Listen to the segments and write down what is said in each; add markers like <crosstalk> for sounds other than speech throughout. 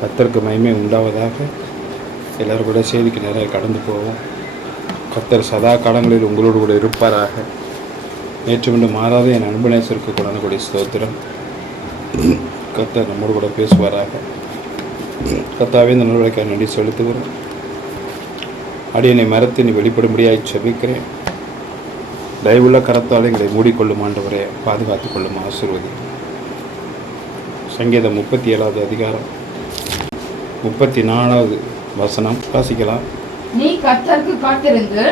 கத்தருக்கு மகிமை உண்டாவதாக எல்லோரும் கூட செய்திக்கு நிறைய கடந்து போவோம். கத்தர் சதா காலங்களில் உங்களோடு கூட இருப்பாராக. நேற்று கொண்டு மாறாத என் அன்புநேசருக்கு கொடனக்கூடிய ஸ்தோத்திரம். கத்தர் நம்மோடு கூட பேசுவாராக. கத்தாவே இந்த நடவடிக்கை நன்றி செலுத்துகிறேன் அடியனை மரத்தை நீ வெளிப்படும்படியாக செபிக்கிறேன். தயவுள்ள கரத்தால் எங்களை மூடிக்கொள்ளும் ஆண்டவரை பாதுகாத்துக் கொள்ளும் ஆசிர்வதி. சங்கீதம் முப்பத்தி ஏழாவது அதிகாரம். முப்பத்தி நாலாவது வசனம். வாசிக்கலாம். நீ கர்த்தருக்கு காத்திருந்து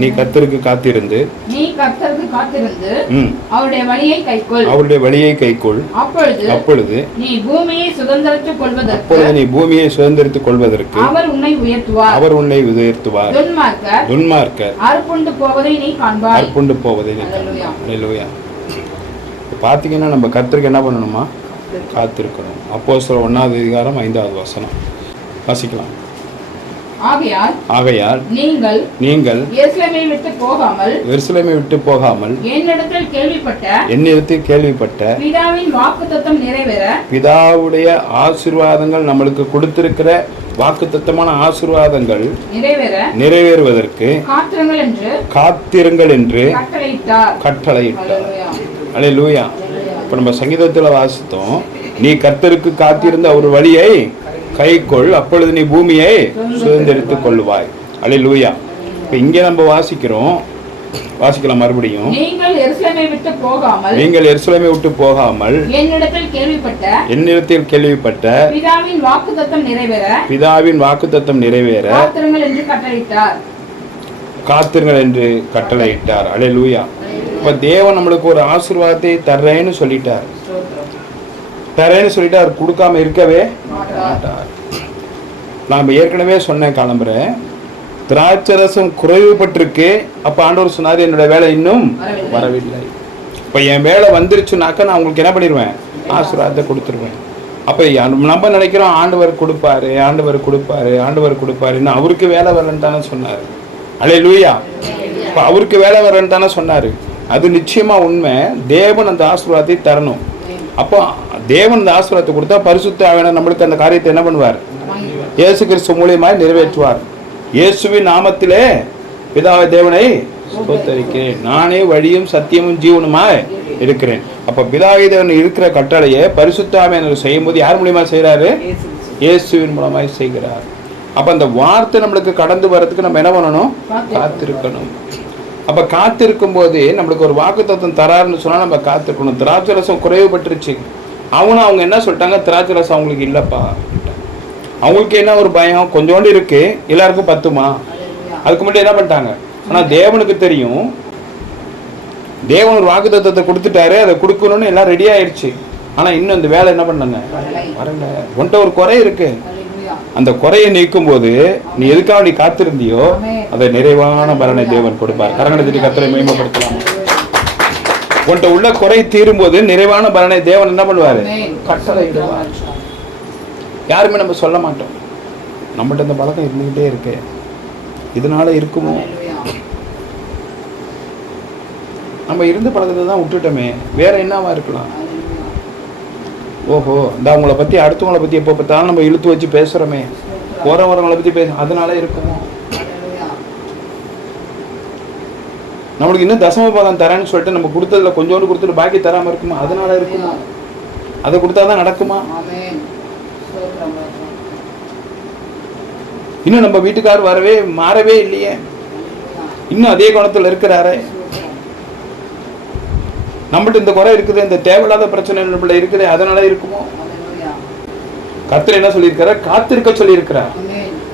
நீ கத்தருக்கு காத்திருந்து நீ கர்த்தருக்கு காத்திருந்து அவருடைய வழியை கைக்கொள். அவருடைய வழியை கைக்கொள். அப்பொழுது அப்பொழுது நீ பூமியை சுதந்திரத்துக் கொள்வதற்கு அப்பொழுது நீ பூமியை சுதந்திரித்துக் கொள்வதற்கு அவர் உன்னை உயர்த்துவார். அவர் உன்னை உயர்த்துவார். துன்மார்க்கர் துன்மார்க்கர் அறுப்புண்டு போவதை நீ காண்பாய். அற்புண்டு போவதை நீ. இப்ப பார்த்தீங்கன்னா நம்ம கர்த்தருக்கு என்ன பண்ணணுமா? காத்திருக்கணும் அப்போ சில ஒன்றாவது அதிகாரம் ஐந்தாவது வசனம். வாசிக்கலாம். ஆகையால் ஆகையால் நீங்கள் நீங்கள் எருசலேமை விட்டு போகாமல் எருசலேமை விட்டு போகாமல் என்னிடத்தில் கேள்விப்பட்ட என்னிடத்தில் கேள்விப்பட்ட பிதாவின் வாக்குத்தத்தம் நிறைவேற பிதாவுடைய ஆசீர்வாதங்கள் நம்மளுக்கு கொடுத்திருக்கிற வாக்குத்தத்தமான ஆசீர்வாதங்கள் நிறைவேற நிறைவேறுவதற்கு காத்திருங்கள் என்று காத்திருங்கள் என்று கட்டளையிட்டார். கட்டளையிட்டார். அலே லூயா இப்போ நம்ம சங்கீதத்தில் வாசித்தோம் நீ கர்த்தருக்கு காத்திருந்த அவர் வழியை கைக்கொள் அப்பொழுது நீ பூமியை சுதந்திரித்துக் கொள்ளுவாய். அலே லூயா இப்போ இங்கே நம்ம வாசிக்கிறோம். வாசிக்கலாம் மறுபடியும். நீங்கள் எருசலேமை விட்டு போகாமல் நீங்கள் எருசலேமை விட்டு போகாமல் என்னிடத்தில் கேள்விப்பட்ட என்னிடத்தில் கேள்விப்பட்ட பிதாவின் வாக்குத்தத்தம் நிறைவேற பிதாவின் வாக்குத்தத்தம் நிறைவேற காத்திருங்கள் என்று கட்டளையிட்டார். காத்திருங்கள் என்று கட்டளையிட்டார். அலே லூயா இப்போ தேவன் நம்மளுக்கு ஒரு ஆசீர்வாதத்தை தர்றேன்னு சொல்லிட்டார். தரேன்னு சொல்லிட்டு அவர் கொடுக்காம இருக்கவே மாட்டார். நாம் ஏற்கனவே சொன்னேன் கிளம்புறேன் திராட்சரசம் குறைவுபட்டிருக்கு. அப்போ ஆண்டவர் சொன்னார் என்னோட வேலை இன்னும் வரவில்லை. வரவில்லை இப்போ என் வேலை வந்துருச்சுனாக்கா நான் உங்களுக்கு என்ன பண்ணிடுவேன் ஆசீர்வாதத்தை கொடுத்துருவேன். அப்போ நம்ம நினைக்கிறோம் ஆண்டவர் கொடுப்பாரு ஆண்டவர் கொடுப்பாரு ஆண்டவர் கொடுப்பாருன்னு அவருக்கு வேலை வரலன்னு தானே சொன்னார். அலே லூயா இப்போ அவருக்கு வேலை வரலன்னு தானே சொன்னார். அது நிச்சயமா உண்மை. தேவன் அந்த ஆசீர்வாதத்தை தரணும். அப்போ தேவன் அந்த ஆசீர்வாதத்தை கொடுத்தா பரிசுத்த ஆவியானவர் நம்மளுக்கு அந்த காரியத்தை என்ன பண்ணுவார்? இயேசு கிறிஸ்து மூலியமாக நிறைவேற்றுவார். இயேசுவின் நாமத்திலே பிதாவை தேவனை ஸ்தோத்தரிக்கிறேன். நானே வழியும் சத்தியமும் ஜீவனுமாய் இருக்கிறேன். அப்போ பிதாவை தேவன் இருக்கிற கட்டளையை பரிசுத்தாமையான செய்யும்போது யார் மூலியமா செய்கிறாரு? இயேசுவின் மூலமாக செய்கிறார். அப்போ அந்த வார்த்தை நம்மளுக்கு கடந்து வரதுக்கு நம்ம என்ன பண்ணணும்? காத்திருக்கணும். அப்ப காத்திருக்கும் போது நம்மளுக்கு ஒரு வாக்கு தத்துவம் தராருன்னு சொன்னா நம்ம காத்திருக்கணும். திராட்சை ரசம் குறைவுபட்டுருச்சு. அவனும் அவங்க என்ன சொல்லிட்டாங்க? திராட்சை ரசம் அவங்களுக்கு இல்லப்பா அவங்களுக்கு என்ன ஒரு பயம்? கொஞ்சோண்டு இருக்கு. எல்லாருக்கும் பத்துமா? அதுக்கு முன்னாடி என்ன பண்ணிட்டாங்க? ஆனா தேவனுக்கு தெரியும். தேவன் ஒரு வாக்கு தத்துவத்தை கொடுத்துட்டாரு. அதை கொடுக்கணும்னு எல்லாம் ரெடி ஆயிடுச்சு. ஆனா இன்னும் இந்த வேலை என்ன பண்ணாங்க? வரல. உன்ட்ட ஒரு குறை இருக்கு. அந்த குறையை நீக்கும் போது நீ எதுக்காக நீ காத்திருந்தியோ அதை நிறைவான பலனை தேவன் கொடுப்பார். தட்டி கத்தரை மேம்படுத்தலாம். உன்ட்ட உள்ள குறை தீரும் போது நிறைவான பலனை தேவன் என்ன பண்ணுவாரு. கட்டளையிடுவார். யாருமே நம்ம சொல்ல மாட்டோம். நம்மகிட்ட இந்த பழக்கம் இருந்துகிட்டே இருக்கு. இதனால இருக்குமோ. நம்ம இருந்து பழக்கத்தை தான் விட்டுட்டோமே. வேற என்னவா இருக்கலாம். ஓஹோ இந்த அவங்கள பத்தி அடுத்தவங்கள பத்தி எப்போ பார்த்தாலும் நம்ம இழுத்து வச்சு பேசுறோமே. போற வரவங்கள பத்தி பேச அதனால இருக்குமோ? நம்மளுக்கு இன்னும் தசம பாதம் தரேன்னு சொல்லிட்டு நம்ம கொடுத்ததுல கொஞ்சோண்டு கொடுத்துட்டு பாக்கி தராமல் இருக்குமா? அதனால இருக்குமா? அதை கொடுத்தாதான் நடக்குமா? இன்னும் நம்ம வீட்டுக்கார் வரவே மாறவே இல்லையே. இன்னும் அதே குணத்தில் இருக்கிறாரே. நம்மகிட்ட இந்த குறை இருக்குது இந்த தேவையில்லாத பிரச்சனை நம்மள இருக்குது அதனால இருக்குமோ. கர்த்தர் என்ன சொல்லியிருக்கிறார்? காத்திருக்க சொல்லியிருக்கிறார்.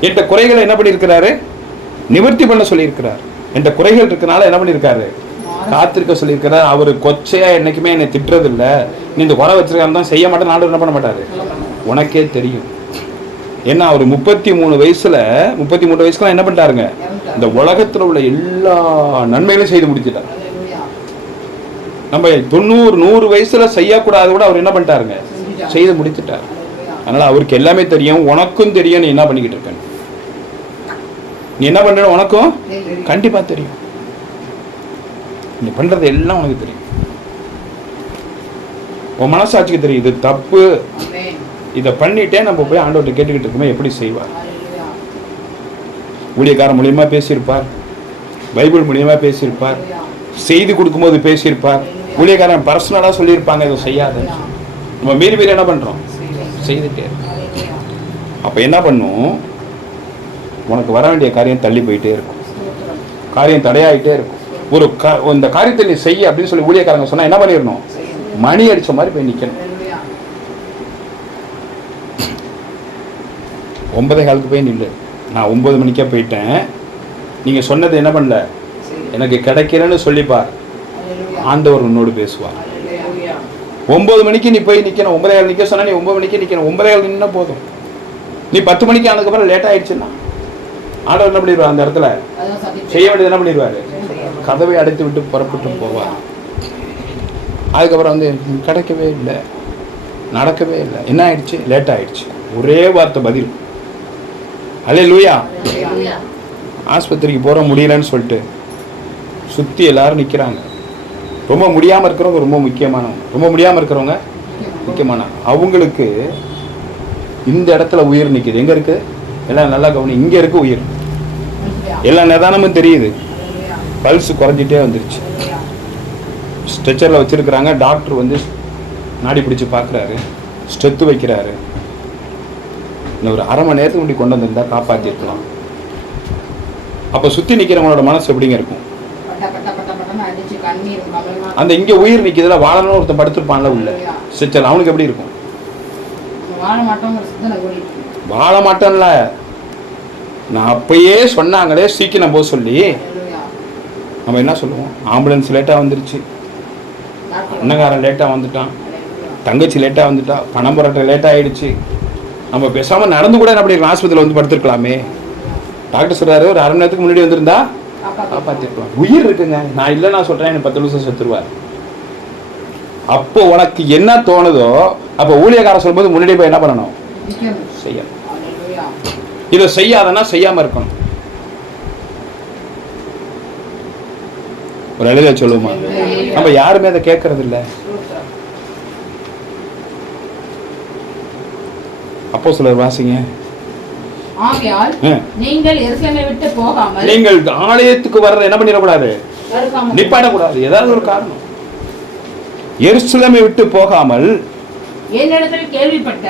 என்ற குறைகளை என்ன பண்ணியிருக்கிறாரு? நிவர்த்தி பண்ண சொல்லியிருக்கிறார். என்ற குறைகள் இருக்கனால என்ன பண்ணியிருக்காரு? காத்திருக்க சொல்லியிருக்கிறார். அவர் கொச்சையா என்னைக்குமே என்னை திட்டுறது இல்ல நீ இந்த குறை வச்சிருக்காரு தான் செய்ய மாட்டேன் நாடு என்ன பண்ண மாட்டாரு? உனக்கே தெரியும். ஏன்னா அவர் முப்பத்தி மூணு வயசுல முப்பத்தி மூணு வயசுல என்ன பண்ணிட்டாருங்க? இந்த உலகத்துல உள்ள எல்லா நன்மைகளையும் செய்து முடிச்சிட்டார். நம்ம தொண்ணூறு நூறு வயசுல செய்யக்கூடாத கூட அவர் என்ன பண்ணிட்டாருங்க? செய்து முடித்துட்டார். அதனால அவருக்கு எல்லாமே தெரியும் உனக்கும் தெரியும் நீ என்ன பண்ணிக்கிட்டு இருக்க? நீ என்ன பண்ற உனக்கும் கண்டிப்பாக கண்டிப்பா தெரியும். நீ பண்றது எல்லாம் உனக்கு தெரியும். உன் மனசாட்சிக்கு தெரியும் இது தப்பு. இதை பண்ணிட்டே நம்ம போய் ஆண்டவர்கிட்ட கேட்டுக்கிட்டு இருக்கோமே எப்படி செய்வார்? ஹalleluya ஊழியக்காரன் மூலியமா பேசியிருப்பார். பைபிள் மூலியமா பேசியிருப்பார். செய்தி கொடுக்கும்போது பேசியிருப்பார். ஊழியக்காரன் பர்சனலாக சொல்லியிருப்பாங்க இதை செய்யாதுன்னு நம்ம மீறி மீறி என்ன பண்ணுறோம் செய்துட்டே இருக்கோம். அப்போ என்ன பண்ணும்? உனக்கு வர வேண்டிய காரியம் தள்ளி போயிட்டே இருக்கும். காரியம் தடையாயிட்டே இருக்கும். ஒரு க இந்த காரியத்தை நீ செய்ய அப்படின்னு சொல்லி ஊழியக்காரங்க சொன்னால் என்ன பண்ணிடணும்? மணி அடித்த மாதிரி போய் நிற்கணும் ஒன்பதே காலுக்கு போய் நில்லு. நான் ஒன்பது மணிக்கே போயிட்டேன். நீங்கள் சொன்னது என்ன பண்ணல? எனக்கு கிடைக்கிறேன்னு சொல்லிப்பார். ஆண்டவர் உன்னோடு பேசுவார். ஒன்பது மணிக்கு நீ போய் நிற்கணும் ஒன்பதே கால் நிற்க சொன்னா நீ ஒன்பது மணிக்கு நிற்கணும் ஒன்பதே கால் நின்னா போதும். நீ பத்து மணிக்கு ஆனதுக்கப்புறம் லேட் ஆயிடுச்சுன்னா ஆண்டவர் என்ன பண்ணிடுவார் அந்த இடத்துல? செய்ய வேண்டியது என்ன பண்ணிடுவார். கதவை அடைத்து விட்டு புறப்பட்டு போவார். அதுக்கப்புறம் வந்து கிடைக்கவே இல்லை நடக்கவே இல்லை. என்ன ஆயிடுச்சு? லேட் ஆயிடுச்சு. ஒரே வார்த்தை பதில். அலே லூயா ஆஸ்பத்திரிக்கு போகிற முடியலன்னு சொல்லிட்டு சுற்றி எல்லாரும் நிற்கிறாங்க ரொம்ப முடியாமல் இருக்கிறவங்க ரொம்ப முக்கியமானவங்க. ரொம்ப முடியாமல் இருக்கிறவங்க முக்கியமான அவங்களுக்கு இந்த இடத்துல உயிர் நிற்கிது எங்கே இருக்குது எல்லாம் நல்லா கவனி. இங்கே இருக்குது உயிர். எல்லா நிதானமும் தெரியுது. பல்ஸ் குறைஞ்சிட்டே வந்துருச்சு. ஸ்ட்ரெச்சரில் வச்சுருக்கிறாங்க. டாக்டர் வந்து நாடி பிடிச்சி பார்க்குறாரு ஸ்ட்ரெத்து வைக்கிறாரு. இன்னும் ஒரு அரை மணி நேரத்துக்கு முன்னாடி கொண்டு வந்திருந்தா காப்பாற்றிருக்கலாம் அப்போ சுற்றி நிற்கிறவங்களோட மனசு எப்படிங்க இருக்கும் பட்ட பட்ட பட்ட பட்டன்னு அடிச்சு கண்ணீர் கமலமா அந்த இங்கே உயிர் நிற்கிறதுல வாழணும்னு ஒருத்தன் படுத்திருப்பான்ல உள்ள. ஸ்ட்ரெச்சர் அவனுக்கு எப்படி இருக்கும்? வாழ மாட்டேன்ல. நான் அப்பயே சொன்னாங்களே சீக்கிரம் போக சொல்லி. நம்ம என்ன சொல்லுவோம்? ஆம்புலன்ஸ் லேட்டாக வந்துருச்சு. அண்ணங்காரன் லேட்டாக வந்துட்டான். தங்கச்சி லேட்டாக வந்துட்டா. பணம் புரட்ட லேட்டாக ஆயிடுச்சு. நம்ம பேசாமல் நடந்து கூட என்ன பண்ணிருக்கலாம்? ஆஸ்பத்திரியில் வந்து படுத்திருக்கலாமே. டாக்டர் சொல்றாரு ஒரு அரை மணி நேரத்துக்கு முன்னாடி வந்திருந்தா காப்பாற்றிருக்கலாம் உயிர் இருக்குங்க. நான் இல்லை நான் சொல்கிறேன் எனக்கு பத்து நிமிஷம் செத்துருவார். அப்போ உனக்கு என்ன தோணுதோ அப்போ ஊழியக்காரன் சொல்லும்போது முன்னாடி போய் என்ன பண்ணணும். செய்யணும். இதை செய்யாதன்னா செய்யாமல் இருக்கணும். ஒரு அழுக சொல்லுமா நம்ம யாருமே அதை கேட்கறது இல்லை. அப்போ சிலர் வாசிங்க. ஆகையால். நீங்கள் எருசலேமை விட்டு போகாமல் நீங்கள் ஆலயத்துக்கு வர்ற என்ன பண்ணிடக்கூடாது? நிப்பாடக்கூடாது. ஏதாவது ஒரு காரணம். எருசலேமை விட்டு போகாமல் என்னிடத்தில் கேள்விப்பட்ட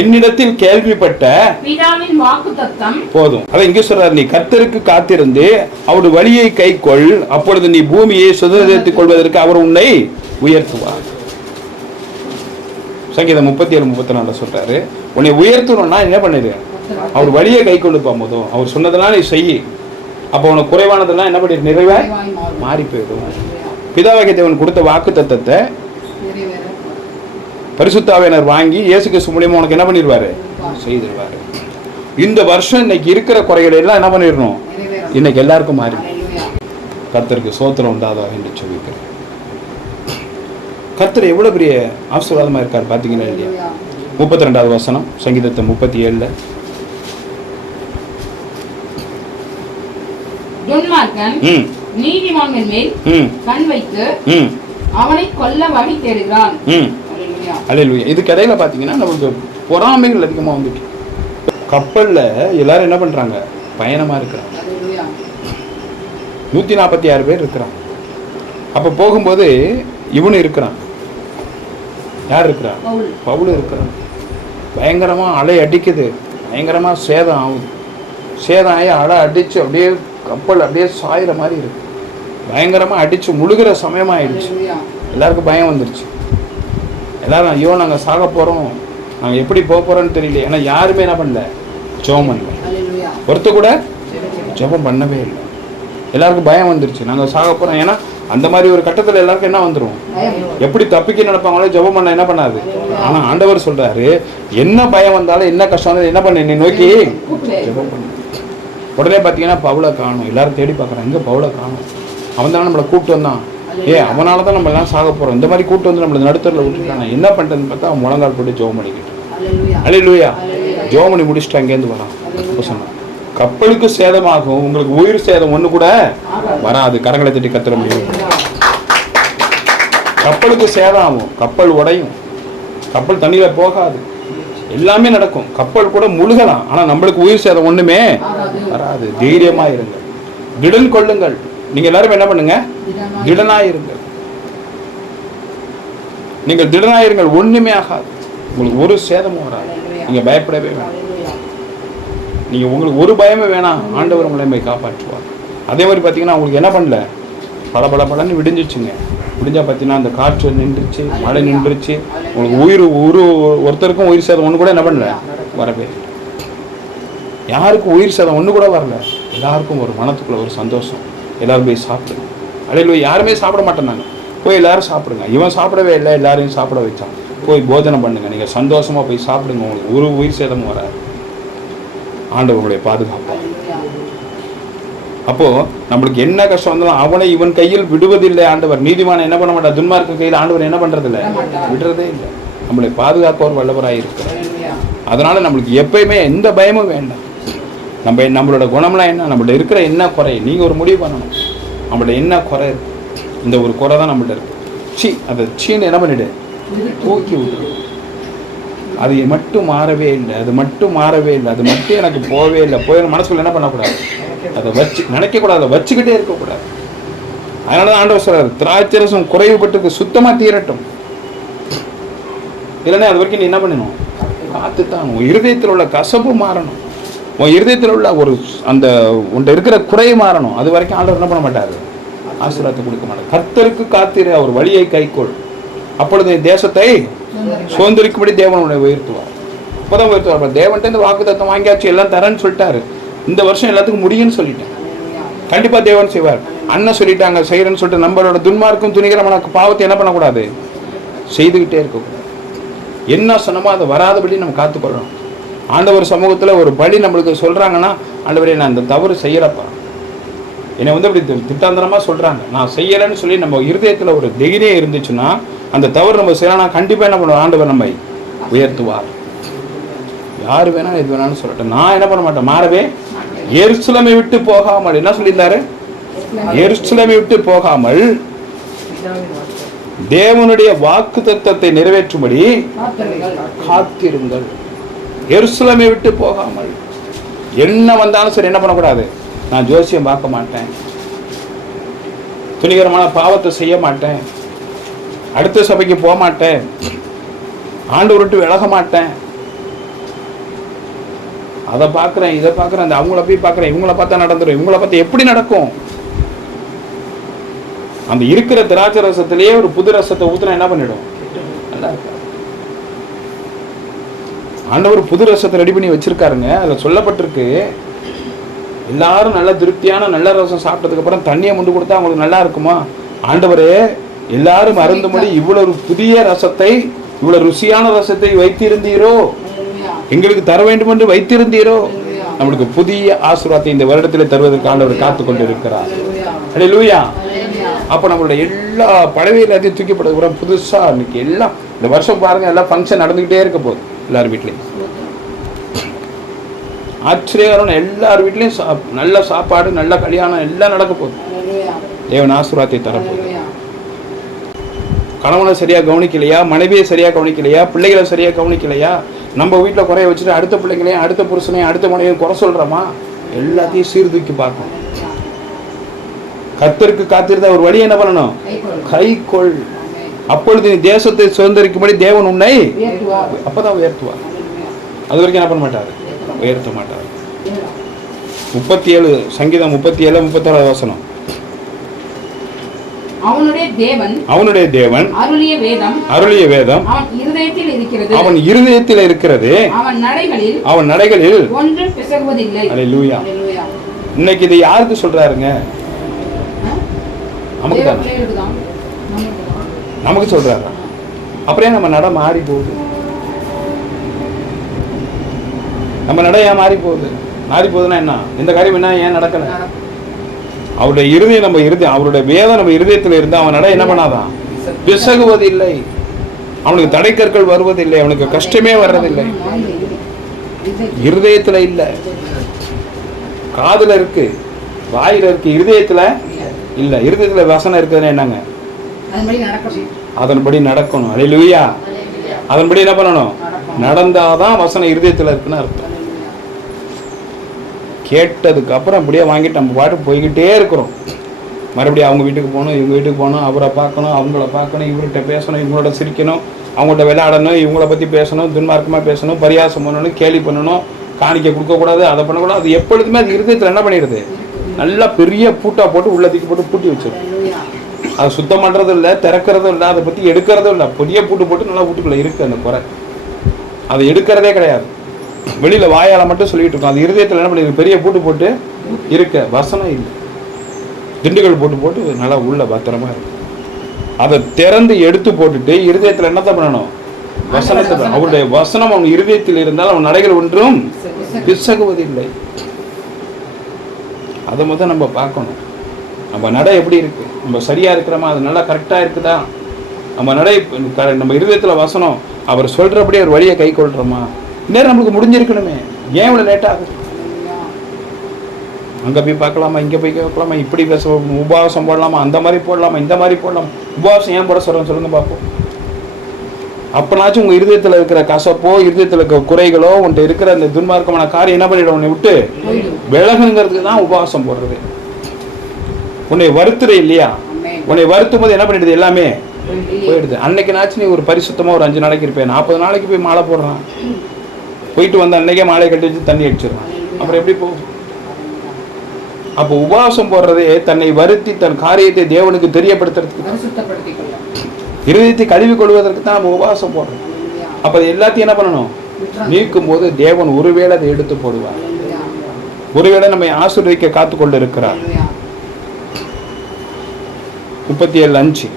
என்னிடத்தில் கேள்விப்பட்ட பிதாவின் வாக்கு தத்தம் போதும். அதை இங்கே சொல்றாரு நீ கர்த்தருக்கு காத்திருந்து அவருடைய வழியை கைக்கொள். அப்பொழுது நீ பூமியை சுதந்திரத்துக் கொள்வதற்கு அவர் உன்னை உயர்த்துவார். சங்கீதம் முப்பத்தி ஏழு முப்பத்தி நாலு சொல்றாரு. உன்னை உயர்த்தணும்னா என்ன பண்ணிடு அவர் வழியை கை கொள்ளுப்பா போதும் அவர் சொன்னதெல்லாம் நீ செய். அப்போ உனக்கு குறைவானதெல்லாம் என்ன பண்ணி நிறைவே மாறி போயிடும். பிதாவகை தேவன் கொடுத்த வாக்கு தத்தத்தை பரிசுத்தாவினர் வாங்கி இயேசு கிறிஸ்து மூலியமா உனக்கு என்ன பண்ணிடுவாரு செய்திருவாரு. இந்த வருஷம் இன்னைக்கு இருக்கிற குறைகளை எல்லாம் என்ன பண்ணிடணும் இன்னைக்கு எல்லாருக்கும் மாறி. கர்த்தருக்கு சோத்திரம் உண்டாதாக என்று சொல்லிக்கிறேன். கர்த்தர் எவ்வளவு பெரிய ஆசீர்வாதமா இருக்கார் பார்த்தீங்கன்னா இல்லையா? முப்பத்தி ரெண்டாவது வசனம் சங்கீதத்தை முப்பத்தி ஏழுல. துன்மார்க்கன் நீதிமான்கள் மேல் கண் வைத்து அவனை கொல்ல வழி தேடுகிறான். அல்லேலூயா இதுக்கு இடையில பார்த்தீங்கன்னா நமக்கு பொறாமைகள் அதிகமாக வந்துட்டு கப்பலில் எல்லாரும் என்ன பண்ணுறாங்க பயணமாக இருக்கிறாங்க. ஹalleluya. நூற்றி நாற்பத்தி ஆறு பேர் இருக்கிறான் அப்போ போகும்போது இவனு இருக்கிறான். யார் இருக்கிறான் பவுல். பவுல் இருக்கிறான். பயங்கரமாக அலை அடிக்குது. பயங்கரமாக சேதம் ஆகுது. ஆகி அலை அடித்து அப்படியே கப்பல் அப்படியே சாயிற மாதிரி இருக்கு. பயங்கரமாக அடித்து முழுகிற சமயமாயிடுச்சு. ஹalleluya. எல்லாருக்கும் பயம் வந்துருச்சு. எல்லாரும் ஐயோ நாங்கள் சாக போகிறோம் நாங்கள் எப்படி போக போகிறோன்னு தெரியல. ஏன்னா யாருமே என்ன பண்ணல. ஜெபம் பண்ணல. ஒருத்தர் கூட. ஜெபம் பண்ணவே இல்லை. எல்லாருக்கும் பயம் வந்துருச்சு. நாங்கள் சாக போகிறோம் ஏன்னா அந்த மாதிரி ஒரு கட்டத்தில் எல்லாருக்கும் என்ன வந்துடும். எப்படி தப்பிக்க நடப்பாங்களோ ஜெபம் பண்ண என்ன பண்ணாது? ஆனால் ஆண்டவர் சொல்றாரு என்ன பயம் வந்தாலும் என்ன கஷ்டம் வந்தாலும் என்ன பண்ணு? நீ நோக்கி. ஜெபம் பண்ணு. உடனே பார்த்தீங்கன்னா பவுலை காணும். எல்லாரும் தேடி பார்க்குறாங்க. எங்கே பவுலை காணும்? அவன் தானே நம்மளை கூப்பிட்டு வந்தான். ஏ அவனால தான் நம்ம எல்லாம் சாக போகிறோம் இந்த மாதிரி கூப்பிட்டு வந்து நம்மளை நடுத்தரில் விட்டுருக்காங்க என்ன பண்ணுறதுன்னு பார்த்தா அவன் முழங்கால் போட்டு ஜெபம் பண்ணிக்கிட்டு. அலையிலூயா. Hallelujah. ஜெபம் பண்ணி முடிச்சுட்டு அங்கேருந்து வரான். அப்போ. சொன்னான் கப்பலுக்கு சேதமாகும். உங்களுக்கு உயிர் சேதம் ஒன்று கூட. வராது. கரங்களை தட்டி கத்துற முடியும். கப்பலுக்கு சேதம் ஆகும். கப்பல் உடையும். கப்பல் தண்ணியில் போகாது. எல்லாமே நடக்கும். கப்பல் கூட முழுகலாம். ஆனா நம்மளுக்கு உயிர் சேதம் ஒண்ணுமே ஆகாது. வராது. தைரியமா இருங்க. திடன் கொள்ளுங்கள். நீங்க எல்லாரும் என்ன பண்ணுங்க? திடனாயிருங்கள் நீங்கள் திடனாயிருங்கள் ஒண்ணுமே ஆகாது. உங்களுக்கு ஒரு சேதமும் வராது. நீங்க பயப்படவே வேண்டாம் நீங்க உங்களுக்கு ஒரு பயமே வேணாம். ஆண்டவர் உங்களை காப்பாற்றுவார். அதே மாதிரி பார்த்தீங்கன்னா உங்களுக்கு என்ன பண்ணல? பல பல பலன்னு விடிஞ்சிச்சுங்க. முடிஞ்சால் பார்த்தீங்கன்னா அந்த காற்று நின்றுச்சு மழை நின்றுச்சு. உங்களுக்கு உயிர் ஒரு ஒருத்தருக்கும் உயிர் சேதம் ஒன்று கூட என்ன பண்ணல? வரவே யாருக்கும் உயிர் சேதம் ஒன்று கூட வரல. எல்லாருக்கும் ஒரு மனத்துக்குள்ள ஒரு சந்தோஷம். எல்லாரும் போய் சாப்பிடுங்க. அடையில யாருமே சாப்பிட மாட்டேன்னாங்க போய் எல்லாரும் சாப்பிடுங்க. இவன் சாப்பிடவே இல்லை எல்லாரையும் சாப்பிட வச்சான் போய் போஜனம் பண்ணுங்க. நீங்க சந்தோஷமா போய் சாப்பிடுங்க. உங்களுக்கு ஒரு உயிர் சேதமும் வராது. ஆண்டவர்களுடைய பாதுகாப்பாக பாதுகாப்பார் அப்போ நம்மளுக்கு என்ன கஷ்டம் வந்தாலும் அவனை இவன் கையில் விடுவதில்லை ஆண்டவர். நீதிமான் என்ன பண்ண மாட்டார்? துன்மார்க்க கையில் ஆண்டவர் என்ன பண்றது இல்லை விடுறதே இல்லை. நம்மளை பாதுகாப்பவர் வல்லவராய் இருக்கிறார். அதனால நம்மளுக்கு எப்பயுமே எந்த பயமும் வேண்டாம். நம்ம நம்மளோட குணம்லாம் என்ன? நம்மள்ட்ட இருக்கிற என்ன குறை? நீங்க ஒரு முடிவு பண்ணணும். நம்மள்ட்ட என்ன குறை இந்த ஒரு குறை தான் நம்மள்ட்ட இருக்கு. சீ அதை சீன்னு என்ன பண்ணிடு? தூக்கி விட்டுரு அது மட்டும் மாறவே இல்லை. அது மட்டும் மாறவே இல்லை. அது மட்டும் எனக்கு போகவே இல்லை. போய் மனசுக்குள்ள என்ன பண்ணக்கூடாது? அதை வச்சு நினைக்கக்கூடாது அதை வச்சுக்கிட்டே இருக்கக்கூடாது. அதனால தான் ஆண்டவர் சொல்கிறார் திராட்சை ரசம் குறைவுபட்டுக்கு சுத்தமா தீரட்டும். இல்லைன்னா அது வரைக்கும் நீ என்ன பண்ணணும் காத்து தான் உன் இருதயத்தில் உள்ள கசப்பு மாறணும். உன் இருதயத்தில் உள்ள ஒரு அந்த உன்ட்ட இருக்கிற குறை மாறணும். அது வரைக்கும் ஆண்டவர் என்ன பண்ண மாட்டாரு? ஆசீர்வாதத்தை கொடுக்க மாட்டார். கர்த்தருக்கு காத்திரு அவர் வழியை கைக்கொள். அப்பொழுது தேசத்தை சுதந்திரிக்கும்படி தேவன் உன்னை உயர்த்துவார். அப்போதான் உயர்த்துவார். தேவன்ட்டு இந்த வாக்கு தத்தம் வாங்கியாச்சு எல்லாம் தரேன்னு சொல்லிட்டாரு. இந்த வருஷம் எல்லாத்துக்கும் முடியும்னு சொல்லிட்டேன். கண்டிப்பாக தேவன் செய்வார். அண்ணன் சொல்லிட்டாங்க செய்கிறேன்னு சொல்லிட்டு நம்மளோட துன்மார்க்கும் துணிகரமான பாவத்தை என்ன பண்ணக்கூடாது? செய்துக்கிட்டே இருக்கக்கூடாது என்ன சொன்னமோ அதை வராதபடி நம்ம காத்துக்கொள்ளணும். ஆண்டவர் சமூகத்தில் ஒரு பலி நம்மளுக்கு சொல்கிறாங்கன்னா ஆண்டவரே நான் இந்த தவறு செய்கிறப்ப என்னை வந்து அப்படி தி- சொல்கிறாங்க நான் செய்யலைன்னு சொல்லி நம்ம இருதயத்தில் ஒரு தைரியம் இருந்துச்சுன்னா அந்த தவறு நம்ம செய்யலாம். கண்டிப்பாக என்ன பண்ணுவோம் ஆண்டவர் நம்மை உயர்த்துவார். யார் வேணாலும் எது வேணாலும் சொல்லட்டும். நான் என்ன பண்ண மாட்டேன்? மாறவே எருசலமை விட்டு போகாமல் என்ன சொல்லியிருந்தாரு? எருசலமை விட்டு போகாமல் தேவனுடைய வாக்கு தத்துவத்தை நிறைவேற்றும்படி காத்திருங்கள். காத்திருங்கள் எருசலமை விட்டு போகாமல். என்ன வந்தாலும் சரி என்ன பண்ணக்கூடாது? நான் ஜோசியம் பார்க்க மாட்டேன். துணிகரமான பாவத்தை செய்ய மாட்டேன். அடுத்த சபைக்கு போக மாட்டேன். ஆண்டு விட்டு விலக மாட்டேன். அதை பார்க்குறேன் இதை பார்க்குறேன் அந்த அவங்கள போய் பார்க்குறேன் இவங்கள பார்த்தா நடந்துரும். இவங்கள பார்த்தா எப்படி நடக்கும்? அந்த இருக்கிற திராட்சை ரசத்திலேயே ஒரு புது ரசத்தை ஊத்துனா என்ன பண்ணிடும்? நல்லா இருக்காது. ஆண்டவர் புது ரசத்தை ரெடி பண்ணி வச்சிருக்காருங்க. அதில் சொல்லப்பட்டிருக்கு எல்லாரும் நல்ல திருப்தியான நல்ல ரசம் சாப்பிட்டதுக்கு அப்புறம் தண்ணியை முண்டு கொடுத்தா அவங்களுக்கு நல்லா இருக்குமா? ஆண்டவரே எல்லாரும் அருந்தும்படி இவ்வளவு புதிய ரசத்தை இவ்வளவு ருசியான ரசத்தை வைத்திருந்தீரோ? எங்களுக்கு தர வேண்டும் என்று வைத்திருந்தீரோ? நம்மளுக்கு புதிய ஆசீர்வாதத்தை இந்த வருடத்தில் தருவதற்கு ஆண்டவர் காத்து கொண்டிருக்கிறார் லூயா அப்போ நம்மளோட எல்லா பழவையில் எல்லாத்தையும் தூக்கிப்படுறது கூட புதுசா இன்னைக்கு எல்லாம் இந்த வருஷம் பாருங்க எல்லாம் ஃபங்க்ஷன் நடந்துக்கிட்டே இருக்க போகுது எல்லார் வீட்லேயும். ஆச்சரியகரம் எல்லார் வீட்லேயும் சா நல்ல சாப்பாடு நல்ல கல்யாணம் எல்லாம் நடக்க போகுது. தேவன் ஆசுராத்தை தரப்போகுது கணவனை சரியா கவனிக்கலையா? மனைவியை சரியா கவனிக்கலையா? பிள்ளைகளை சரியா கவனிக்கலையா? நம்ம வீட்டில் குறைய வச்சுட்டு அடுத்த பிள்ளைங்களையும் அடுத்த புருஷனையும் அடுத்த மனைவியும் குறை சொல்றோமா? எல்லாத்தையும் சீர்தூக்கி பார்க்கணும். கர்த்தருக்கு காத்திருந்த ஒரு வழி என்ன பண்ணணும்? கை கொள். அப்பொழுது நீ தேசத்தை சுதந்திரிக்கும்படி தேவன் உன்னை. அப்பதான் உயர்த்துவார். அது வரைக்கும் என்ன பண்ண மாட்டார்? உயர்த்த மாட்டார். முப்பத்தி ஏழு சங்கீதம் முப்பத்தி ஏழு முப்பத்தாறு வசனம். அவனுடைய தேவன் அவனுடைய தேவன் அருளிய வேதம் அருளிய வேதம் அவன் இருதயத்தில் இருக்கிறது. அவன் இருதயத்தில் இருக்கிறது. அவன் நடைகளில் அவன் நடைகளில் ஒன்றும் பிசகுவதில்லை. அல்லேலூயா. இன்னைக்கு இது யாருக்கு சொல்றாருங்க? நமக்கு தானே. நமக்கு சொல்றாரு? அப்புறம் ஏன் நம்ம நட மாறி போகுது. நம்ம நட ஏன் மாறி போகுது? மாறி போகுதுன்னா என்ன? இந்த காரியம் என்ன? ஏன் நடக்கல? அவருடைய இருதயம் நம்ம இருதயம் அவருடைய வேதம் நம்ம இருதயத்தில் இருந்தா அவன் நட என்ன பண்ணாதான்? பிசகுவதில்லை அவனுக்கு தடைக்கற்கள் வருவதில்லை அவனுக்கு கஷ்டமே வர்றதில்லை. இருதயத்துல இல்ல. காதுல இருக்கு வாயில இருக்கு இருதயத்துல இல்ல. இருதயத்துல வசனம் இருக்குதுன்னா என்னங்க? அதன்படி நடக்கணும். அல்லேலூயா அதன்படி என்ன பண்ணணும்? நடந்தாதான் வசனம் இருதயத்துல இருக்குன்னு அர்த்தம். கேட்டதுக்கு அப்புறம் அப்படியே வாங்கிட்டு நம்ம பாட்டு போய்கிட்டே இருக்கிறோம். மறுபடியும் அவங்க வீட்டுக்கு போகணும் இவங்க வீட்டுக்கு போகணும் அவரை பார்க்கணும் அவங்கள பார்க்கணும் இவர்கிட்ட பேசணும் இவங்களோட சிரிக்கணும் அவங்கள்ட்ட விளையாடணும் இவங்கள பற்றி பேசணும் துன்மார்க்கமாக பேசணும் பரியாசம் பண்ணணும் கேலி பண்ணணும் காணிக்க கொடுக்கக்கூடாது அதை பண்ணக்கூடாது அது எப்பொழுதுமே அது இருதயத்தில் என்ன பண்ணிடுது? நல்லா பெரிய பூட்டா போட்டு உள்ளத்துக்கு தூக்கி போட்டு பூட்டி வச்சிடும் அதை சுத்தம் பண்ணுறதும் இல்லை திறக்கிறதும் இல்லை அதை பற்றி எடுக்கிறதும் இல்லை. பெரிய பூட்டு போட்டு நல்லா வீட்டுக்குள்ளே இருக்குது அந்த குறை. அதை எடுக்கிறதே கிடையாது. வெளியில் வாயால் மட்டும் சொல்லிட்டு இருக்கோம் அது இருதயத்தில் என்ன பண்ணி பெரிய பூட்டு போட்டு இருக்க வசனம் இல்லை. திண்டுகள் போட்டு போட்டு நல்லா உள்ள பத்திரமா இருக்கு. அதை திறந்து எடுத்து போட்டுட்டு இருதயத்தில் என்னத்தை பண்ணணும்? வசனத்தை அவருடைய வசனம் அவன் இருதயத்தில் இருந்தால் அவன் நடைகள் ஒன்றும் பிசகுவதில்லை அதை முதல் நம்ம பார்க்கணும். நம்ம நடை எப்படி இருக்கு? நம்ம சரியா இருக்கிறோமா? அது நல்லா கரெக்டா இருக்குதா? நம்ம நடை நம்ம இருதயத்தில் வசனம் அவர் சொல்கிறபடி ஒரு வழியை கை கொள்றோமா? நேரம் நம்மளுக்கு முடிஞ்சிருக்கணுமே. ஏன் இவ்வளவு லேட் ஆகுது? அங்க போய் பார்க்கலாமா? இங்க போய் பார்க்கலாமா? இப்படி பேச உபவாசம் போடலாமா? அந்த மாதிரி போடலாமா? இந்த மாதிரி போடலாம்? உபவாசம் ஏன் போட சொல்றேன் சொல்லுங்க பார்ப்போம் அப்பனாச்சும் உங்க இருதயத்துல இருக்கிற கசப்போ இருதயத்துல இருக்கிற குறைகளோ உன்கிட்ட இருக்கிற அந்த துன்மார்க்கமான காரியம் என்ன பண்ணிடும்? உன்னை விட்டு விலகுங்கிறதுக்கு தான் உபவாசம் போடுறது. உன்னை வருத்துற இல்லையா? உன்னை வருத்தும் போது என்ன பண்ணிடுது? எல்லாமே போயிடுது. அன்னைக்கு நாச்சு நீ ஒரு பரிசுத்தமா ஒரு அஞ்சு நாளைக்கு இருப்பேன் நாற்பது நாளைக்கு போய் மாலை போடுறான். போயிட்டு வந்து அன்னைக்கே மாலை கட்டி வச்சு தண்ணி அடிச்சிடுறான் அப்புறம் எப்படி போகும் அப்போ உபவாசம் போடுறதே தன்னை வருத்தி தன் காரியத்தை தேவனுக்கு தெரியப்படுத்துறதுக்கு இருதயத்தை கழுவி கொள்வதற்கு தான் நம்ம உபவாசம் போடுறோம். அப்ப அது எல்லாத்தையும் என்ன பண்ணணும்? நீக்கும் போது தேவன் ஒருவேளை அதை எடுத்து போடுவார். ஒருவேளை நம்மை ஆசீர்வதிக்க காத்து கொண்டு இருக்கிறார் முப்பத்தி ஏழு அஞ்சு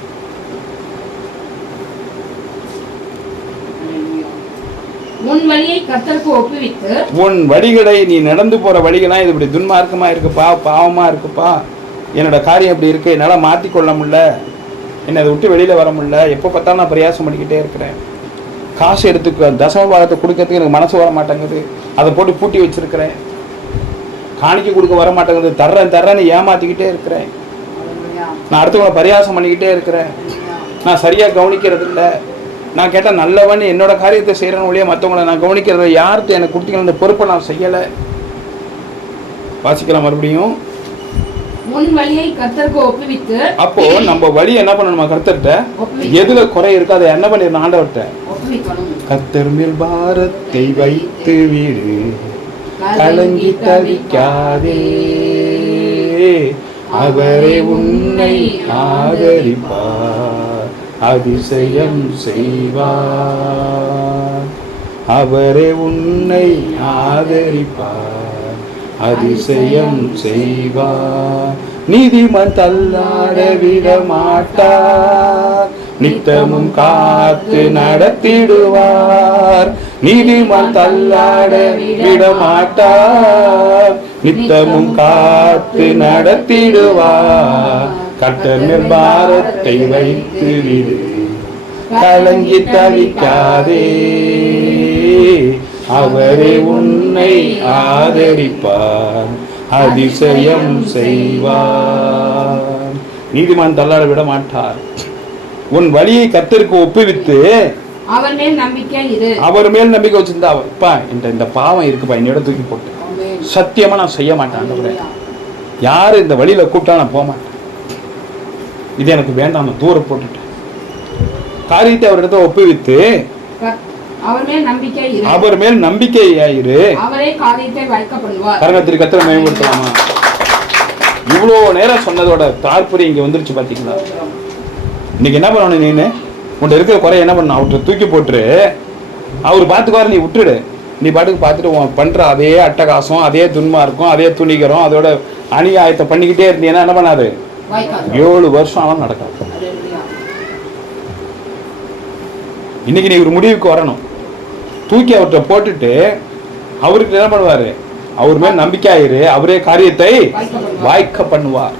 உன் வழியை கத்தருக்கு ஒப்புவித்து உன் வழிகளை நீ நடந்து போற வழிகளாம் இது இப்படி துன்மார்க்கமா இருக்குப்பா பாவமா இருக்குப்பா. என்னோட காரியம் இப்படி இருக்கு என்னால் மாற்றிக்கொள்ள முடியல. என்னை அதை விட்டு வெளியில் வர முடியல. எப்போ பார்த்தாலும் நான் பிரயாசம் பண்ணிக்கிட்டே இருக்கிறேன். காசு எடுத்துக்க தசமபாகத்தை கொடுக்கறதுக்கு எனக்கு மனசு வர மாட்டேங்குது. அதை போட்டு பூட்டி வச்சிருக்கிறேன். காணிக்க கொடுக்க வர மாட்டேங்குது. தர்றேன் தர்றேன்னு ஏமாற்றிக்கிட்டே இருக்கிறேன். நான் அடுத்தவங்களை பரியாசம் பண்ணிக்கிட்டே இருக்கிறேன். நான் சரியாக கவனிக்கிறது இல்லை நான் கேட்டால் நல்லவன் என்னோட காரியத்தை செய்கிறேன்னு ஒழிய மற்றவங்களை நான் கவனிக்கிறத யார்கிட்ட எனக்கு கொடுத்தீங்க அந்த பொறுப்பை நான் செய்யலை. வாசிக்கலாம் மறுபடியும். அப்போ நம்ம வழி என்ன பண்ணணுமா கர்த்தர்கிட்ட? எதுல குறை இருக்கோ அதை என்ன பண்ணிடணும்? ஆண்டவர்கிட்ட. கர்த்தர் மேல் பாரத்தை வைத்து விடு கலங்கி தவிக்காதே. அவரே உன்னை ஆதரிப்பார். அதிசயம் செய்வார். அவரே உன்னை ஆதரிப்பார். அதிசயம் செய்வார். நீதிமன் தள்ளாட விட மாட்டார். நித்தமும் காத்து நடத்திடுவார். நீதிமன் தள்ளாட விட மாட்டார். நித்தமும் காத்து நடத்திடுவார். கட்டர் பாரத்தை வைத்து விடு. கலங்கி தவிக்காதே. அவரே உன்னை ஆதரிப்பார். அதிசயம் செய்வார். நீதிமான் தள்ளாட விட மாட்டார். உன் வழியை கத்தருக்கு ஒப்புவித்து அவர் மேல் நம்பிக்கை இரு. அவர் மேல் நம்பிக்கை வச்சிருந்தா அப்பா இந்த இந்த பாவம் இருக்குப்பா என்னோட தூக்கி போட்டு. சத்தியமா நான் செய்ய மாட்டேன் யார் இந்த வழியில கூப்பிட்டா நான் மாட்டேன் இது எனக்கு வேண்டாம் தூர போட்டுட்டேன். காரியத்தை அவரிடத்த ஒப்புவித்து அவர் மேல் நம்பிக்கை ஆயிரு. அவரே காரியத்தை வைக்கப்படுவார். கரங்கத்திரி கத்திர மேம்படுத்தலாமா இவ்வளோ நேரம் சொன்னதோட தாற்பயம் இங்க வந்துருச்சு பாத்தீங்களா? இன்னைக்கு என்ன பண்ணணும் நீனு? உன்கிட்ட இருக்கிற குறைய என்ன பண்ணணும்? அவர்கிட்ட தூக்கி போட்டுரு. அவர் பார்த்துக்குவாரு நீ விட்டுடு. நீ பாட்டுக்கு பார்த்துட்டு உன் பண்ற அதே அட்டகாசம் அதே துன்மார்க்கம் அதே துணிகரம் அதோட அநியாயத்தை பண்ணிக்கிட்டே இருந்தீங்கன்னா என்ன பண்ணாது ஏழு வருஷம் ஆனால் நடக்காது இன்னைக்கு நீ ஒரு முடிவுக்கு வரணும். தூக்கி அவர்கிட்ட போட்டுட்டு அவருக்கு என்ன பண்ணுவாரு? அவர் மேல் நம்பிக்கையாயிரு அவரே காரியத்தை வாய்க்க பண்ணுவார்.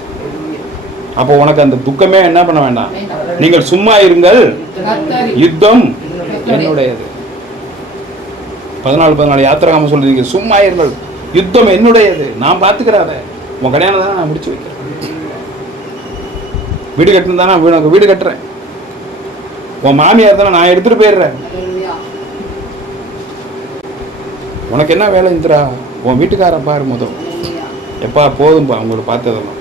அப்போ உனக்கு அந்த துக்கமே என்ன பண்ண வேண்டாம். நீங்கள் சும்மா இருங்கள். யுத்தம் என்னுடையது. பதினாலு பதினாலு யாத்திராம சொல்றீங்க. சும்மா இருங்கள். யுத்தம் என்னுடையது. நான் பார்த்துக்கிறத உன் கல்யாணம் தானே நான் முடிச்சு வைக்கிறேன். வீடு கட்டணும் தானே உனக்கு வீடு கட்டுறேன். உன் மாமியார் தானே நான் எடுத்துட்டு போயிடுறேன். உனக்கு என்ன வேலை இந்திரா? உன் வீட்டுக்கார பாரு முதல். எப்பா போதும்பா உங்களை பார்த்ததெல்லாம்.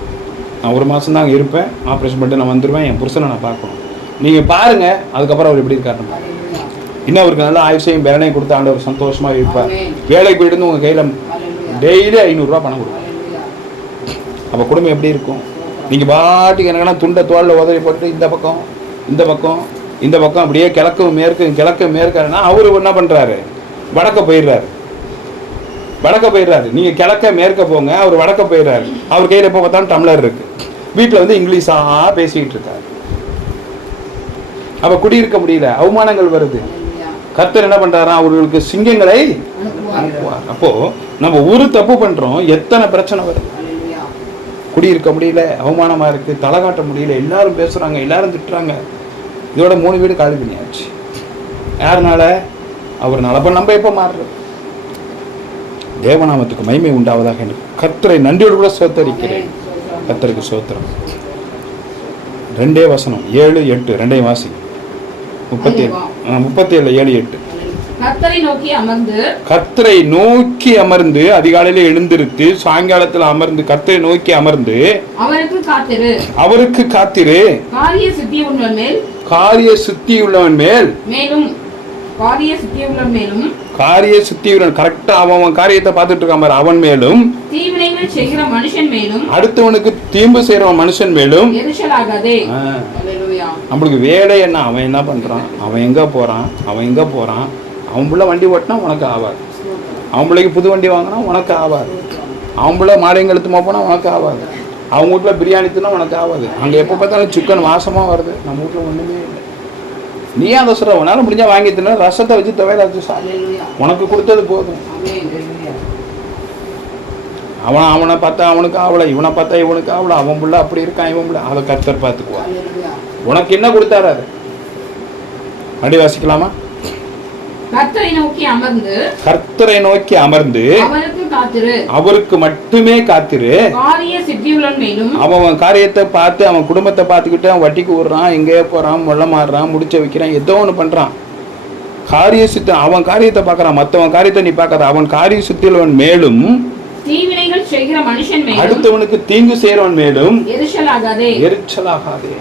நான் ஒரு மாதம் தான் அங்கே இருப்பேன். ஆப்ரேஷன் பண்ணிட்டு நான் வந்துடுவேன் என் புருஷனை நான் பார்க்கணும். நீங்கள் பாருங்கள் அதுக்கப்புறம் அவர் எப்படி இருக்காருன்னு இன்னும் அவருக்கு நல்ல ஆயுஷையும் பேரனையும் கொடுத்து ஆண்டவர் சந்தோஷமாக இருப்பார். வேலைக்கு போயிட்டு உங்கள் கையில் டெய்லி ஐநூறுரூவா பணம் கொடுக்கும் அப்போ குடும்பம் எப்படி இருக்கும்? நீங்கள் பாட்டுக்கு எனக்குன்னா துண்டை தோளில் உதவி போட்டு இந்த பக்கம் இந்த பக்கம் இந்த பக்கம் அப்படியே கிழக்கு மேற்கு கிழக்கு மேற்குனா அவர் என்ன பண்ணுறாரு வடக்க போயிடுறாரு. வடக்க போயிடுறாரு. நீங்கள் கிழக்க மேற்க போங்க அவர் வடக்க போயிடுறாரு. அவர் கையில் எப்போ பார்த்தாலும் டம்ளர் இருக்கு. வீட்டில் வந்து இங்கிலீஷாக பேசிக்கிட்டு இருக்காரு. அப்போ குடியிருக்க முடியல. அவமானங்கள் வருது. கர்த்தர் என்ன பண்றாராம் அவர்களுக்கு சிங்கங்களை அனுப்புவார். அப்போ நம்ம ஒரு தப்பு பண்றோம் எத்தனை பிரச்சனை வருது குடியிருக்க முடியல அவமானமாக இருக்குது தலை காட்ட முடியல எல்லாரும் பேசுகிறாங்க எல்லாரும் திட்டுறாங்க. இதோட மூணு வீடு காலி பண்ணியாச்சு. யாருனால? அவர்னால அப்ப நம்ம எப்போ மாறுறது? தேவநாமத்துக்கு மகிமை உண்டாவதாக எனக்கு கர்த்தரை நன்றியோடு கூட சோத்தரிக்கிறேன். கர்த்தருக்கு சோத்திரம். ரெண்டே வசனம் ஏழு எட்டு ரெண்டையும் வாசி முப்பத்தி ஏழு முப்பத்தி ஏழு ஏழு எட்டு. கர்த்தரை நோக்கி அமர்ந்து கர்த்தரை நோக்கி அமர்ந்து அதிகாலையில எழுந்திருத்து சாயங்காலத்தில் அமர்ந்து கர்த்தரை நோக்கி அமர்ந்து அவருக்கு காத்திரு. அவருக்கு காத்திரு. காரிய சித்தி உள்ளவன் மேல். காரிய சுத்தி உள்ளவன் மேல். மேலும் காரிய சித்தி உள்ளவன் மேலும். காரிய சுத்தி உள்ளவன் கரெக்டா அவன் அவன் காரியத்தை பார்த்துட்டு இருக்கான் அவன் மேலும். தீவினைகள் செய்கிற மனுஷன் மேலும். அடுத்தவனுக்கு தீம்பு செய்றவன் மனுஷன் மேலும். எரிச்சலாகாதே. நம்மளுக்கு வேலை என்ன? அவன் என்ன பண்றான்? அவன் எங்க போறான்? அவன் எங்க போறான்? அவன் புள்ள வண்டி ஓட்டினா உனக்கு ஆவாது. அவன் பிள்ளைக்கு புது வண்டி வாங்கினா உனக்கு ஆவாது. அவன் பிள்ளை மாடையங்கழுத்துமா போனால் உனக்கு ஆகாது அவங்க வீட்டில் பிரியாணி தின்னா உனக்கு ஆகாது அங்கே எப்போ பார்த்தாலும் சிக்கன் வாசமாக வருது. நம்ம வீட்டில் ஒன்றுமே இல்லை. நீ அந்த சொல்கிற உன்னால முடிஞ்சால் வாங்கி தின்னா. ரசத்தை வச்சு துவையில வச்சு உனக்கு கொடுத்தது போதும். அவனை அவன் அவனை பார்த்தா அவனுக்கு ஆகலை இவனை பார்த்தா இவனுக்கு ஆகலை அவன் பிள்ளை அப்படி இருக்கான் இவன் பிள்ளை. அதை கர்த்தர் பார்த்துக்குவான் உனக்கு என்ன கொடுத்தாரு அது? அடி வாசிக்கலாமா? கர்த்தரை நோக்கி அமர்ந்து கர்த்தரை நோக்கி அமர்ந்து அவருக்கு காத்திரு. அவருக்கு மட்டுமே காத்திரு. காரிய மேலும் அவன் காரியத்தை பார்த்து அவன் குடும்பத்தை பார்த்துக்கிட்டு அவன் வட்டிக்கு விடுறான் எங்கேயோ போறான் முள்ள மாறுறான் முடிச்ச வைக்கிறான் ஏதோ ஒன்று பண்றான். காரிய சித்த அவன் காரியத்தை பார்க்கறான் மற்றவன் காரியத்தை நீ பார்க்காத. அவன் காரிய சுத்திலவன் மேலும் தீவினைகள் செய்கிற மனுஷன் மேலும் அடுத்தவனுக்கு தீங்கு செய்கிறவன் மேலும் எரிச்சலாகாதே. எரிச்சலாகாதே.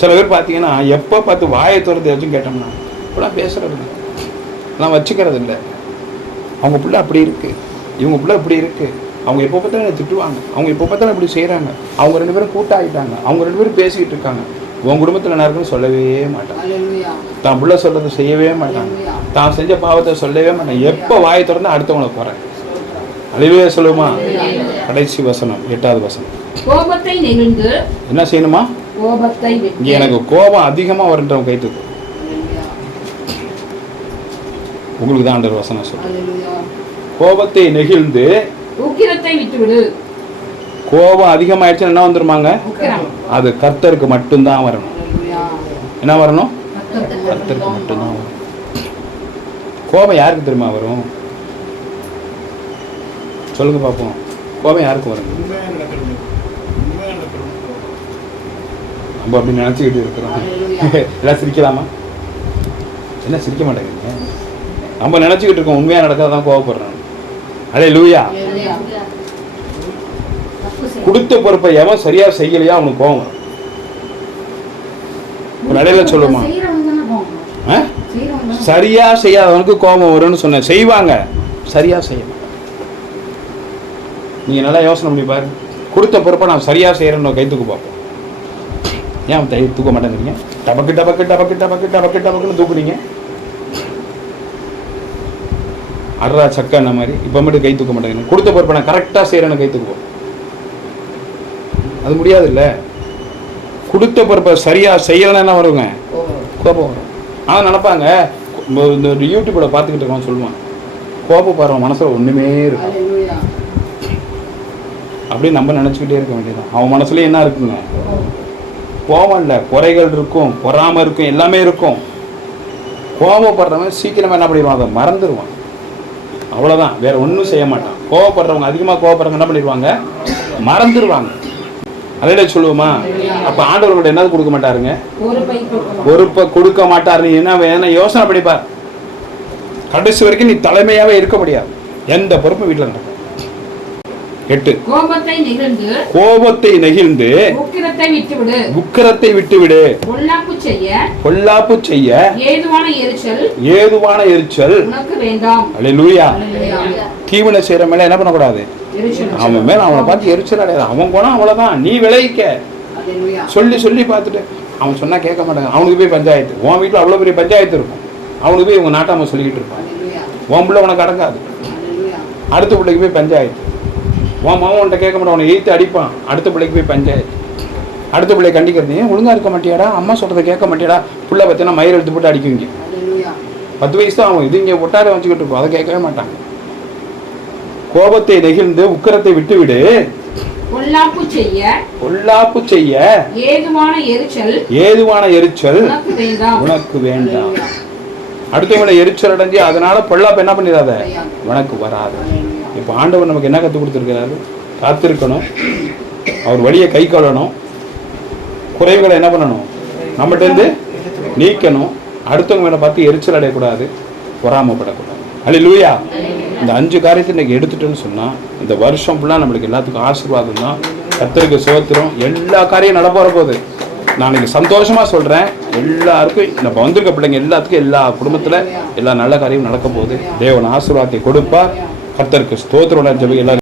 சில பேர் பார்த்தீங்கன்னா எப்போ பார்த்து வாயை திறந்து ஏதாச்சும் கேட்டோம்னா இப்பெல்லாம் பேசுறது நான் வச்சுக்கிறது இல்லை. அவங்க பிள்ளை அப்படி இருக்கு. இவங்க பிள்ளை இப்படி இருக்கு. அவங்க எப்போ பார்த்தாலும் திட்டுவாங்க. அவங்க எப்போ பார்த்தாலும் இப்படி செய்கிறாங்க அவங்க ரெண்டு பேரும் கூட்டாயிட்டாங்க. அவங்க ரெண்டு பேரும் பேசிக்கிட்டு இருக்காங்க. உன் குடும்பத்தில் இருக்குன்னு சொல்லவே மாட்டாங்க. அல்லேலூயா. தான் பிள்ளை சொல்றதை செய்யவே மாட்டாங்க. தான் செஞ்ச பாவத்தை சொல்லவே மாட்டாங்க. எப்போ வாயை திறந்து அடுத்தவங்களை போகிறேன் அழிவே சொல்லுமா? கடைசி வசனம் எட்டாவது வசனம். கோபத்தை என்ன செய்யணுமா? கோபத்தை எனக்கு கோபம் அதிகமாக வருன்றவங்க கைத்துக்கு அல்லேலூயா. உங்களுக்கு தான் ஆண்டவர் வசனம் அல்லேலூயா. கோபத்தை நெகிழ்ந்து உக்கிரத்தை விட்டுவிடு. கோபம் அதிகமாயிடுச்சுன்னா என்ன வந்துருமாங்க? அது கர்த்தருக்கு மட்டும்தான் வரணும். என்ன வரணும்? கர்த்தருக்கு மட்டும்தான் வரும் கோபம் யாருக்கு தெரியுமா வரும்? சொல்லுங்க பார்ப்போம் கோபம் யாருக்கு வரும்? நம்ம அப்படி நினச்சிக்கிட்டு இருக்கிறோம். <laughs> எல்லாம் சிரிக்கலாமா? என்ன சிரிக்க மாட்டேங்கிறீங்க? நம்ம நினச்சிக்கிட்டு இருக்கோம் உண்மையாக நடக்கிறதான் கோவப்படுறோம். அடே லூயா கொடுத்த பொறுப்பை எவன் சரியா செய்யலையா அவனுக்கு கோவம் ஒரு இடையில சொல்லுமா? ஆ? சரியா செய்யாதவனுக்கு கோபம் வரும்னு சொன்னேன். செய்வாங்க. சரியா செய்ய நீங்க நல்லா யோசனை பண்ணி பாரு. கொடுத்த பொறுப்பை நான் சரியா செய்யறேன்னு கை தூக்கு பார்ப்போம் ஏன் கை தூக்க மாட்டேங்கிறீங்க? டபக்கு டபக்கு டபக்கு டபக்கு டபக்கு டபக்குன்னு தூக்குறீங்க அட்ரா சக்கை அந்த மாதிரி? இப்போ மட்டும் கை தூக்க மாட்டேங்கிறீங்க கொடுத்த பொறுப்பை நான் கரெக்டாக செய்கிறேன்னு கை தூக்குவோம். அது முடியாது இல்லை கொடுத்த பொறுப்பை சரியா செய்யலைன்னா வருங்க? கோபம். கோபம் வரும். ஆனால் நினப்பாங்க இந்த யூடியூப்பில் பார்த்துக்கிட்டு இருக்கவன் சொல்லுவான் கோபப்படுறவன் மனசில் ஒன்றுமே இருக்கும். அப்படின்னு நம்ம நினச்சிக்கிட்டே இருக்க வேண்டியதான் அவன் மனசுலயும் என்ன இருக்குங்க? கோபம் இல்லை. குறைகள் இருக்கும் பொறாம இருக்கும் எல்லாமே இருக்கும். கோபப்படுறவன் சீக்கிரமாக என்ன பண்ணிடுவான்? அதை மறந்துடுவான். அவ்வளோதான் வேற ஒன்றும் செய்ய மாட்டான். கோவப்படுறவங்க அதிகமாக கோவப்படுறவங்க என்ன பண்ணிடுவாங்க? மறந்துடுவாங்க அதே சொல்லுவோமா? அப்போ ஆண்டவர்களோட என்ன கொடுக்க மாட்டாருங்க? பொறுப்பை கொடுக்க மாட்டாரு. என்ன வேணா யோசனை பண்ணிப்பார்? கடைசி வரைக்கும் நீ தலைமையாவே இருக்க முடியாது. எந்த பொறுப்பும் வீட்டில் நடக்கும் எட்டு. கோபத்தை நெகிழ்ந்து கோபத்தை நெகிழ்ந்து உக்கிரத்தை விட்டுவிடு. உக்கிரத்தை விட்டுவிடு. பொல்லாப்பு செய்ய பொல்லாப்பு செய்ய ஏதுவான எரிச்சல் ஏதுவான எரிச்சல் உனக்கு வேண்டாம். அல்லேலூயா. தீவனை செய்யற மேல என்ன பண்ணக்கூடாது? அவன் மேல அவனை பார்த்து எரிச்சல் அடையாது அவன் போனா அவ்வளவுதான். நீ விளைவிக்க. சொல்லி சொல்லி பார்த்துட்டு அவன் சொன்னா கேட்க மாட்டாங்க. அவனுக்கு போய் பஞ்சாயத்து. உன் வீட்டில் அவ்வளோ பெரிய பஞ்சாயத்து இருக்கும். அவனுக்கு போய் இவங்க நாட்டாம சொல்லிக்கிட்டு இருப்பான். உன் பிள்ளை உனக்கு அடங்காது. அடுத்த பிள்ளைக்கு போய் பஞ்சாயத்து. உன் மாமன் உன்ட்ட கேட்க மாட்டான் அவனை எய்த்து அடிப்பான். அடுத்த பிள்ளைக்கு போய் பஞ்சாயத்து. அடுத்த பிள்ளை கண்டிக்கிறது. ஏன் ஒழுங்கா இருக்க மாட்டியாடா? அம்மா சொல்றதை கேட்க மாட்டியாடா? புள்ள பார்த்தீங்கன்னா மயிர் எடுத்து போட்டு அல்லேலூயா. பத்து வயசு தான் அவன் இது இங்கே ஒட்டார வச்சுக்கிட்டு இருக்கும். அதை கேட்கவே மாட்டாங்க கோபத்தை நெகிழ்ந்து உக்கிரத்தை விட்டுவிடு. பொல்லாப்பு செய்ய பொல்லாப்பு செய்ய. ஏதுவான எரிச்சல் ஏதுவான எரிச்சல் உனக்கு வேண்டாம். அடுத்தவங்களை எரிச்சல் அடைஞ்சு அதனால பொல்லாப்பு என்ன பண்ணிடாத. உனக்கு வராது. இப்போ ஆண்டவர் நமக்கு என்ன கற்றுக் கொடுத்துருக்கிறாரு? காத்திருக்கணும். அவர் வழியை கை கொள்ளணும் குறைவுகளை என்ன பண்ணணும்? நம்மகிட்டேருந்து நீக்கணும். அடுத்தவங்க மேலே பார்த்து எரிச்சல் அடையக்கூடாது. பொறாமப்படக்கூடாது. அல்ல லூயா இந்த அஞ்சு காரியத்தை இன்றைக்கி எடுத்துட்டோன்னு சொன்னால் இந்த வருஷம் ஃபுல்லாக நம்மளுக்கு எல்லாத்துக்கும் ஆசீர்வாதம் தான். கத்தருக்கு சோத்திரம். எல்லா காரியம் நடப்போகிற போகுது நான் இன்னைக்கு சந்தோஷமாக சொல்கிறேன் எல்லாருக்கும் நம்ம வந்திருக்க பிள்ளைங்க எல்லாத்துக்கும் எல்லா குடும்பத்தில் எல்லா நல்ல காரியமும் நடக்க போகுது. தேவன் ஆசீர்வாதத்தை கொடுப்பா கர்த்தருக்கு ஸ்தோத்திரம் ஜபி எல்லாரும்